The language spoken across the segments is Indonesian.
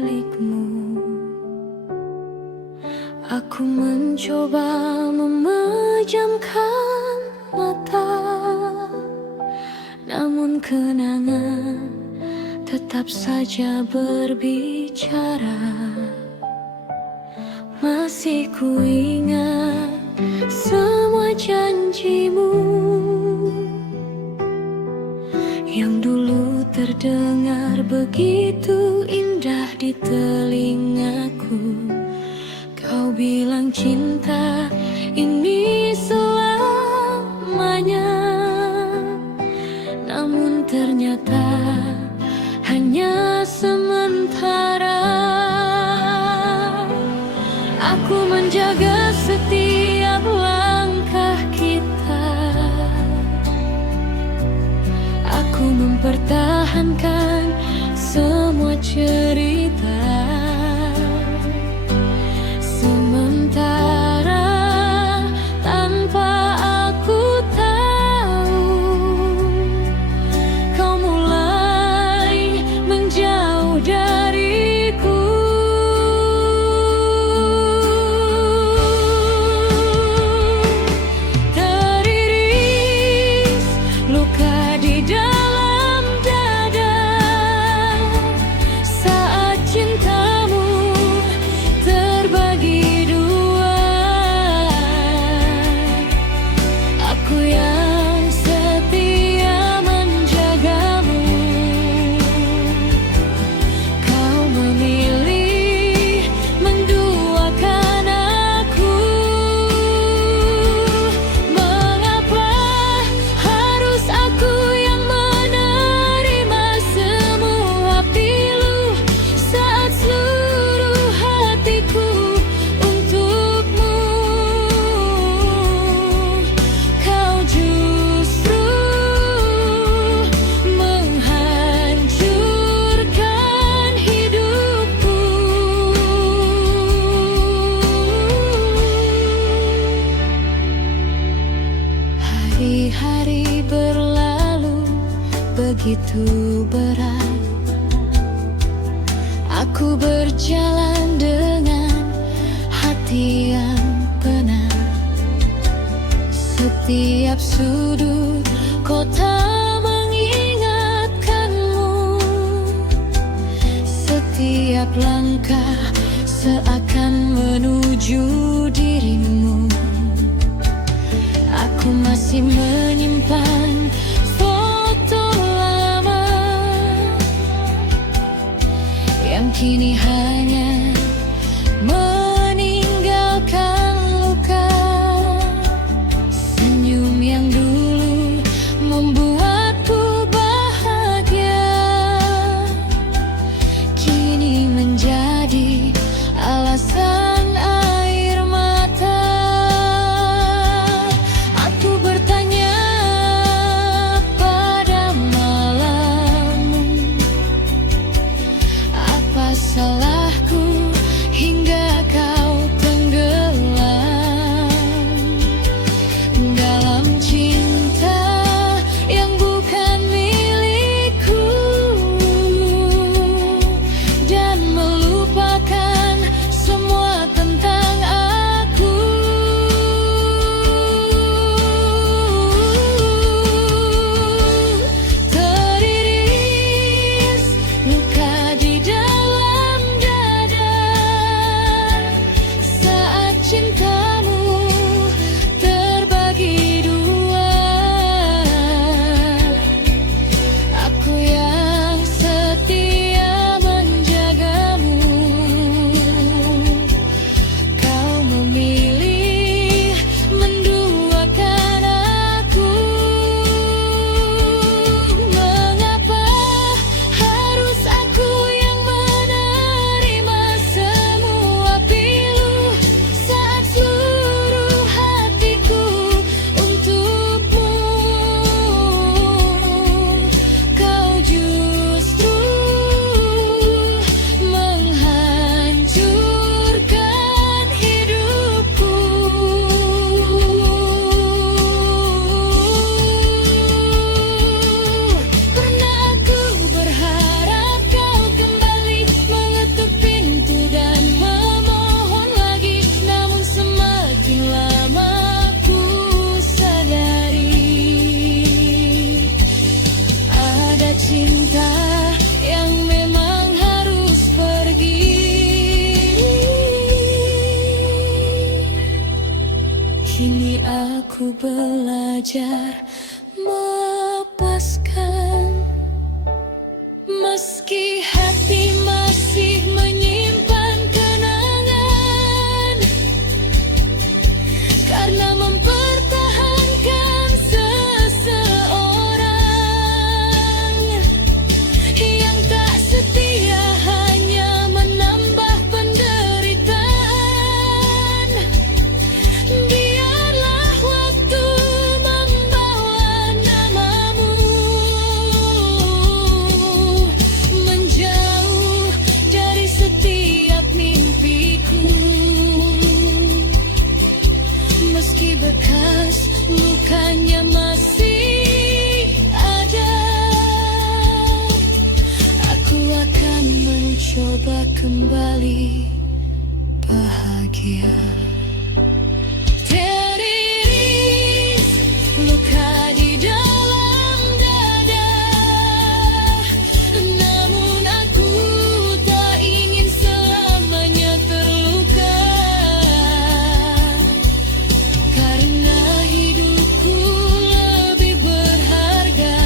milikmu. Aku mencoba memejamkan mata, namun kenangan tetap saja berbicara. Masih ku ingat semua janjimu yang dulu terdengar begitu indah di telingaku. Kau bilang cinta ini selamanya, namun ternyata hanya sementara. Aku menjaga setiap langkah kita, aku mempertahankan semua cerita. Sementara tanpa aku tahu, kau mulai menjauh dariku. Teriris luka di dalam dada saat cintamu terbagi dua. Aku yang setia menjagamu, kau memilih menduakan aku. Mengapa harus aku yang menerima semua pilu saat seluruh hatiku untukmu? Kau justru menghancurkan hidupku. Hari-hari berlalu begitu berat, aku berjalan dengan hati yang penat. Setiap sudut kota mengingatkanmu, setiap langkah seakan menuju dirimu. Aku masih menyimpan foto lama yang kini hanya meninggalkan luka. Senyum yang dulu membuatku bahagia kini menjadi alasan air mata. Aku bertanya pada malammu, apa salahku ku belajar melepaskan. Meski hati masih menyimpan kenangan, karena mempertahankan seseorang yang tak setia hanya menambah penderitaan. Biarlah waktu membawa namamu menjauh dari setiap mimpiku. Meski bekas lukanya masih ada, aku akan mencoba kembali bahagia. Teriris luka di dalam dada, namun aku tak ingin selamanya terluka. Karena hidupku lebih berharga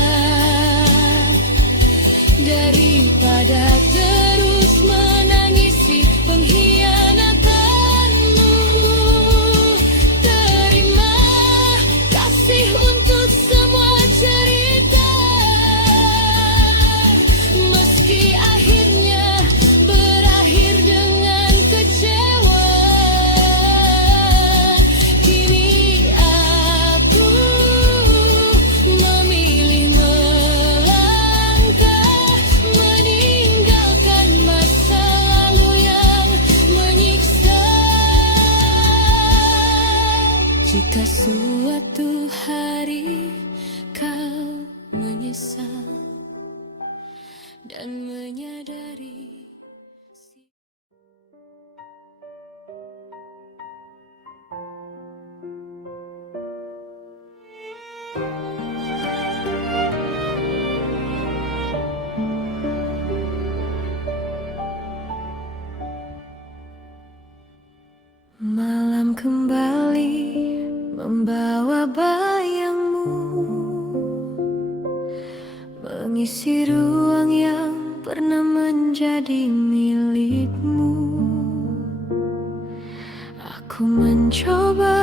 daripada terus menangisi pengkhianatanmu. Terima kasih untuk semua cerita, meski akhirnya berakhir dengan kecewa. Kini aku memilih melangkah, meninggalkan masa lalu yang menyiksa. Jika suatu hari kau menyesal dan menyadari malam kembali membawa bayangmu, mengisi ruang yang pernah menjadi milikmu. Aku mencoba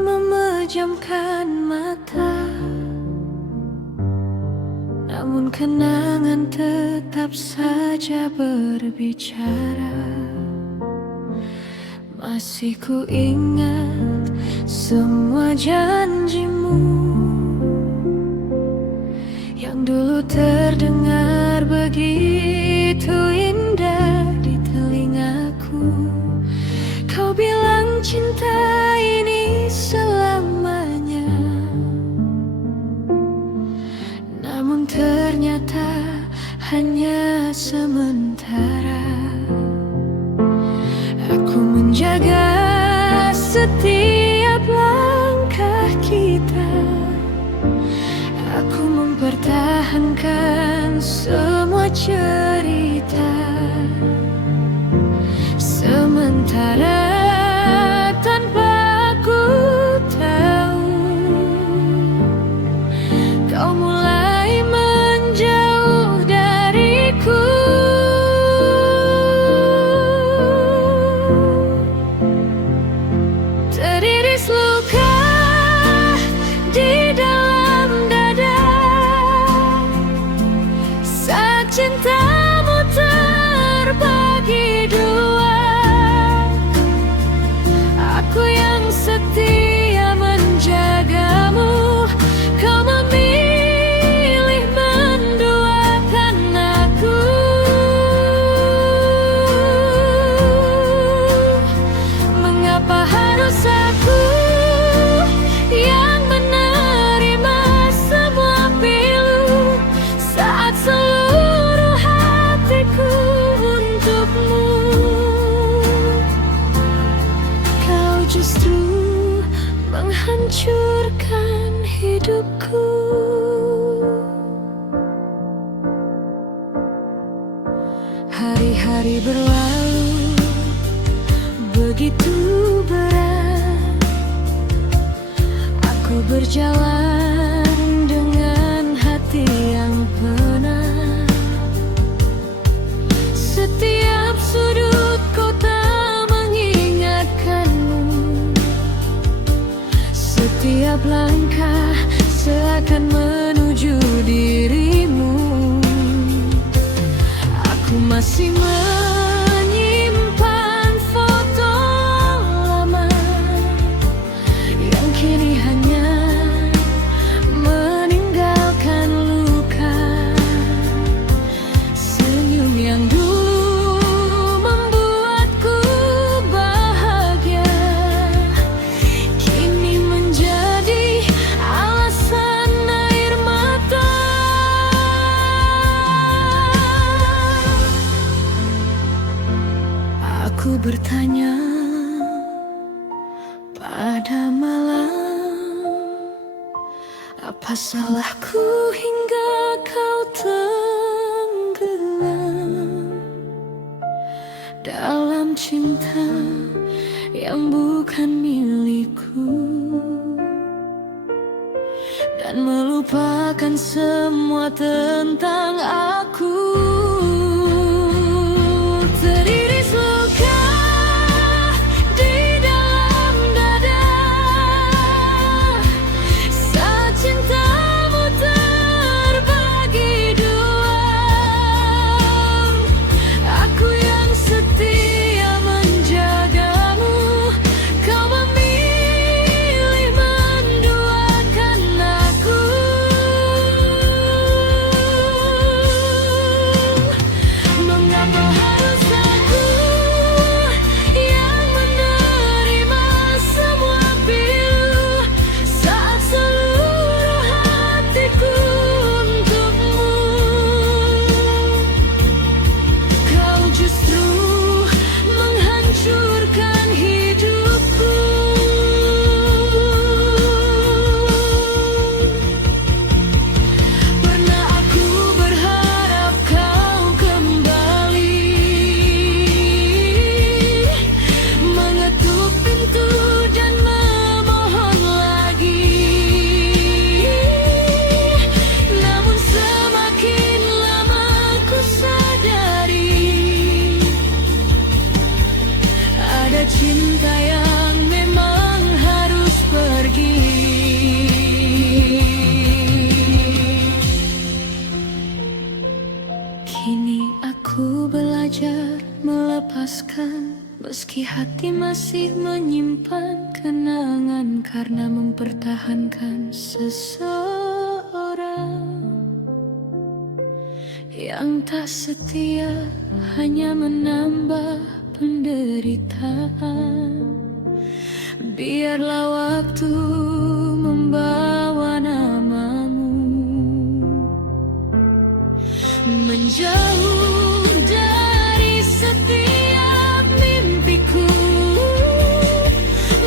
memejamkan mata, namun kenangan tetap saja berbicara. Masih ku ingat semua janjimu yang dulu terdengar begitu indah di telingaku. Kau bilang cinta ini selamanya, namun ternyata hanya sementara. Aku menjaga setiap langkah kita, aku mempertahankan semua cerita. Sementara tanpa aku tahu, kau mulai menjauh dariku. Teriris luka di dalam dada saat cintamu terbagi dua. Aku yang setia menjagamu, kau memilih menduakan aku. Mengapa harus aku yang menerima semua pilu saat seluruh hatiku untukmu? Kau justru menghancurkan hidupku. Hari-hari berlalu begitu berat, aku berjalan dengan hati yang penat. Setiap sudut kota mengingatkanmu, setiap langkah seakan menuju dirimu. Aku masih menyimpan foto lama yang kini hanya meninggalkan luka. Senyum yang dulu membuatku bahagia kini menjadi alasan air mata. Aku bertanya pada malam, apa salahku hingga kau tenggelam dalam cinta yang bukan milikku, dan melupakan semua tentang aku. Teriris luka di dalam dada saat cintamu terbagi dua. Aku yang setia menjagamu, kau memilih menduakan aku. Mengapa harus aku yang menerima semua pilu saat seluruh hatiku untukmu? Kau justru menghancurkan hidupku. Pernah aku berharap kau kembali, mengetuk pintu dan memohon lagi. Namun semakin lama ku sadari ada cinta yang memang harus pergi. Kini aku belajar melepaskan, meski hati masih menyimpan kenangan karena mempertahankan seseorang yang tak setia, hanya menambah penderitaan. Biarlah waktu membawa namamu menjauh dari setiap mimpiku,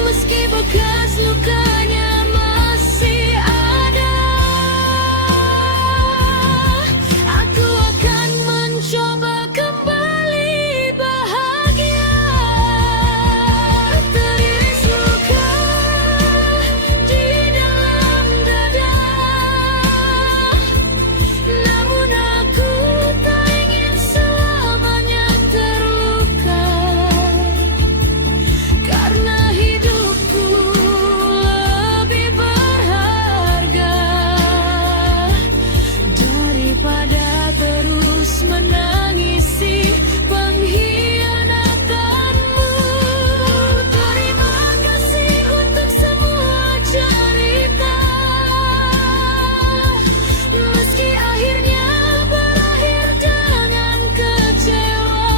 meski bekas lukanya masih ada. Aku akan mencoba kembali bahagia. Teriris luka di dalam dada, namun aku tak ingin selamanya terluka, karena hidupku lebih berharga daripada terus menangisi pengkhianatanmu. Terima kasih untuk semua cerita, meski akhirnya berakhir dengan kecewa.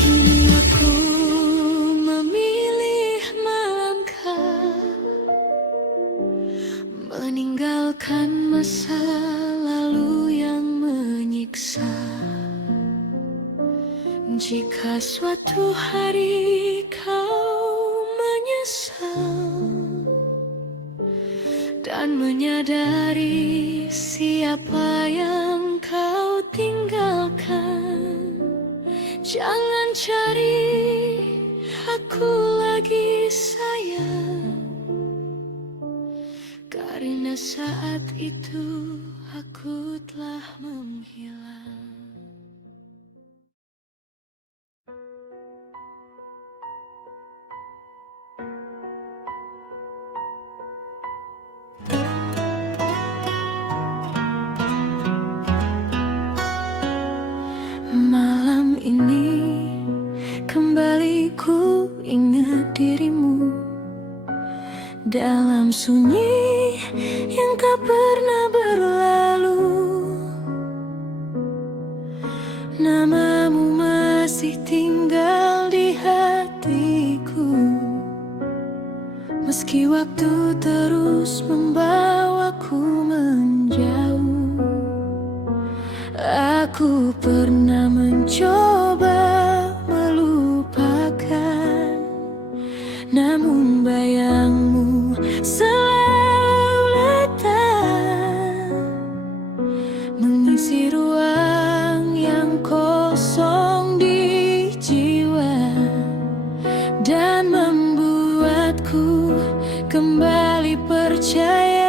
Kini aku memilih melangkah, meninggalkan masa lalu yang menyiksa. Jika suatu hari kau menyesal dan menyadari siapa yang kau tinggalkan, jangan cari aku lagi sayang. saat itu aku telah menghilang. Malam ini kembali ku ingat dirimu dalam sunyi yang tak pernah berlalu. Namamu masih tinggal di hatiku, meski waktu terus membawaku menjauh. Aku pernah mencoba melupakan, namun bayangmu selalu datang, mengisi ruang yang kosong di jiwa dan membuatku kembali percaya.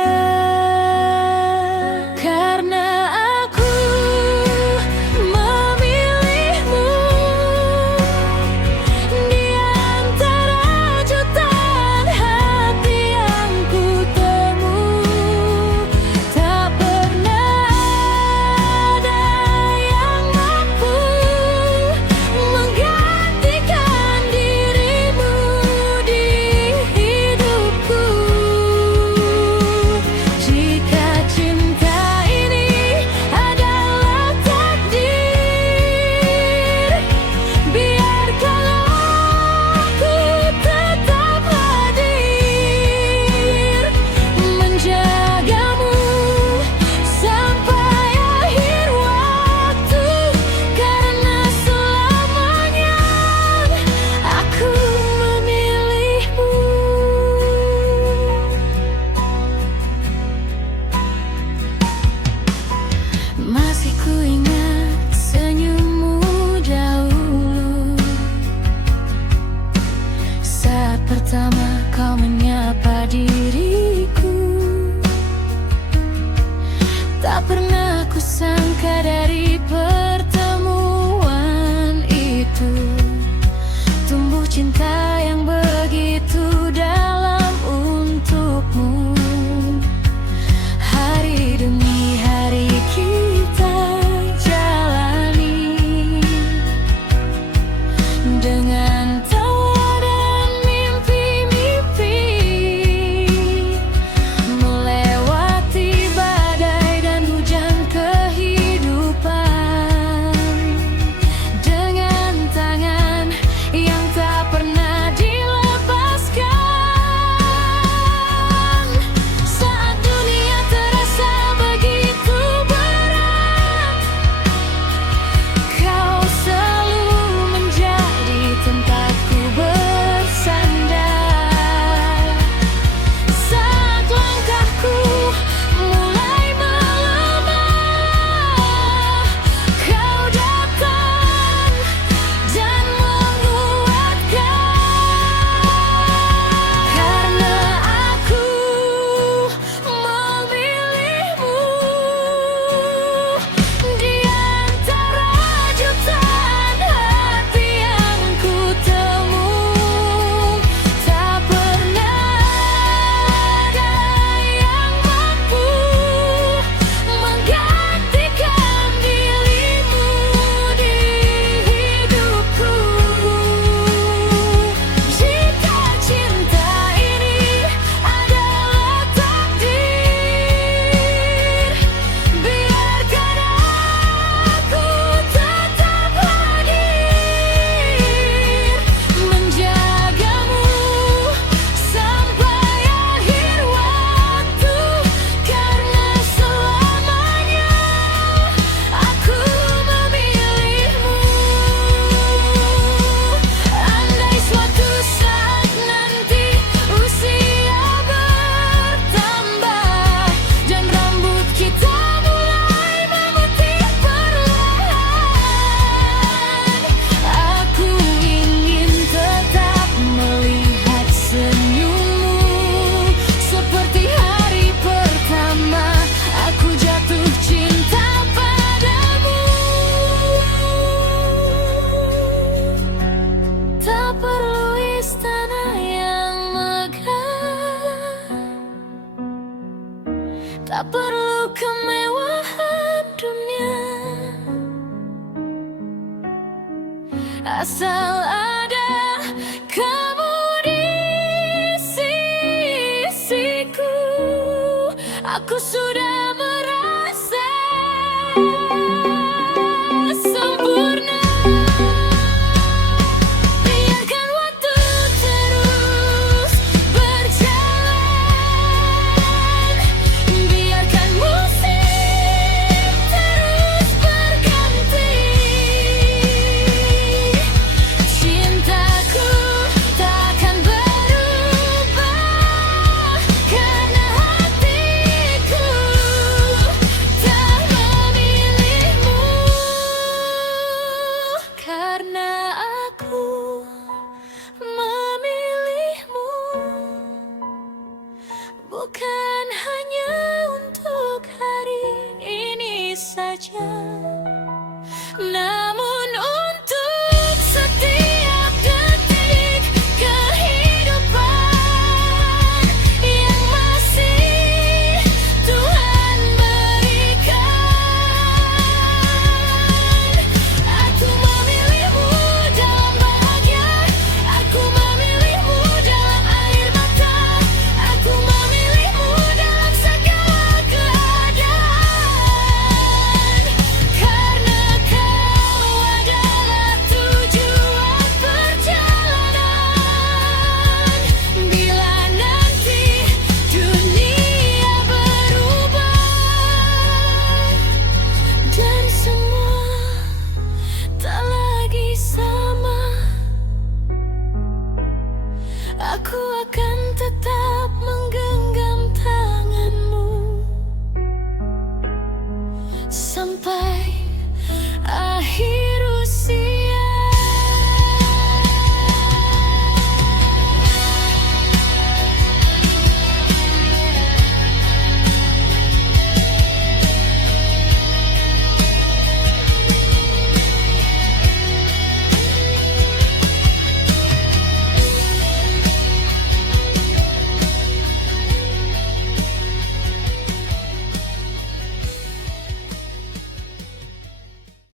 asal ada kamu di sisiku. Aku sudah merasa sempurna. Biarkan waktu terus berjalan, biarkan musim terus berganti. Cintaku takkan berubah, karena hatiku tak memilihmu. Karena aku memilihmu, bukan hanya untuk hari ini saja, namun untuk setiap detik kehidupan yang masih Tuhan berikan. Aku memilihmu dalam bahagia, aku memilihmu dalam air mata, aku memilihmu dalam segala keadaan. Karena kau adalah tujuan perjalanan. Bila nanti dunia berubah dan semua tak lagi sama, aku akan tetap menggenggam tanganmu sampai